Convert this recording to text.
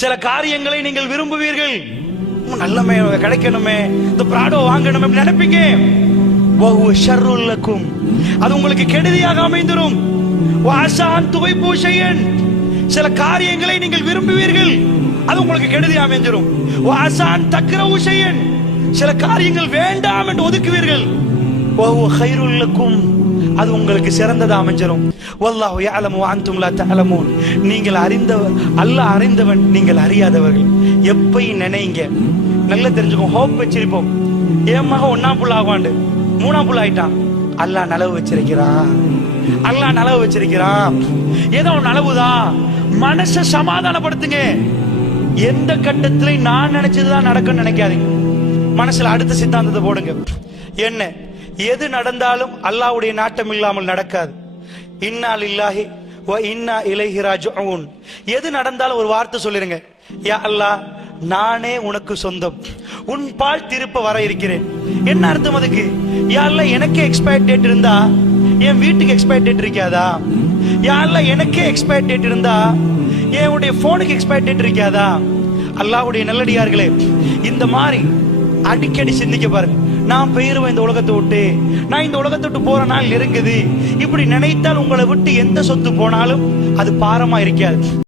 சில காரியங்களை நீங்கள் விரும்புவீர்கள், நல்லமே கிடைக்கணுமே, இந்த பிராடோ வாங்கணுமே நினைப்பீங்க. ஷர்ருல் லக்கும், அது உங்களுக்கு கெடுதியாக அமைந்துரும். வாசான் துவைப்பு ஷையன், சில காரியங்களை நீங்கள் விரும்புவீர்கள், அது உங்களுக்கு கெடுதி அமைஞ்சிரும். வாசான் தக்ரவு ஷையன், சில காரியங்கள் வேண்டாம் என்று ஒதுக்குவீர்கள். கைருல் லக்கும், அது உங்களுக்கு சிறந்ததா அமைஞ்சிரும். வல்லாஹு யஅலமு வ அன்தும் லா தஅலமூன், நீங்கள் அறிந்தவர், அல்லாஹ் அறிந்தவன், நீங்கள் அறியாதவர்கள். எப்பயும் நினைங்க, நல்லா தெரிஞ்சுக்கோ. ஹோப் வச்சிருப்போம், என் மகன் 1ஆம் புள்ள ஆவாண்டு 3ஆம் புள்ள ஆயிட்டான், அல்லாஹ் நலவு வச்சிருக்கிறான், அல்லாஹ் நலவு வச்சிருக்கிறான். ஏதோ நலவுதான். மனசை சமாதானப்படுத்துங்க. எந்த கட்டத்திலையும் நான் நினைச்சதுதான் நடக்கும்னு நினைக்காதீங்க. மனசுல அடுத்த சித்தாந்தத்தை போடுங்க. என்ன எது நடந்தாலும் அல்லாஹ்வுடைய நாட்டம் இல்லாமல் நடக்காது. இன்னா லில்லாஹி வ இன்னா இலைஹி ராஜிஊன். எது நடந்தாலும் ஒரு வார்த்தை சொல்லிருங்க, யா அல்லாஹ், நானே உனக்கு சொந்தம், உன் பால் திருப்ப வர இருக்கிறேன். என்ன அர்த்தம் அதுக்கு? யா அல்லாஹ், எனக்கே எக்ஸ்பயர் டேட் இருந்தா என் வீட்டுக்கு எக்ஸ்பயர் டேட் இருக்காதா? யா அல்லாஹ், எனக்கே எக்ஸ்பயர் டேட் இருந்தா என்னுடைய போனுக்கு எக்ஸ்பயர் டேட் இருக்காதா? அல்லாஹ்வுடைய நல்லடியார்களே, இந்த மாதிரி அடிக்கடி சிந்திக்க பாருங்க. நான் பெயருவேன் இந்த உலகத்தை விட்டு, நான் இந்த உலகத்தை விட்டு போற நாள் நெருங்குது. இப்படி நினைத்தால் உங்களை விட்டு எந்த சொத்து போனாலும் அது பாரமா இருக்காது.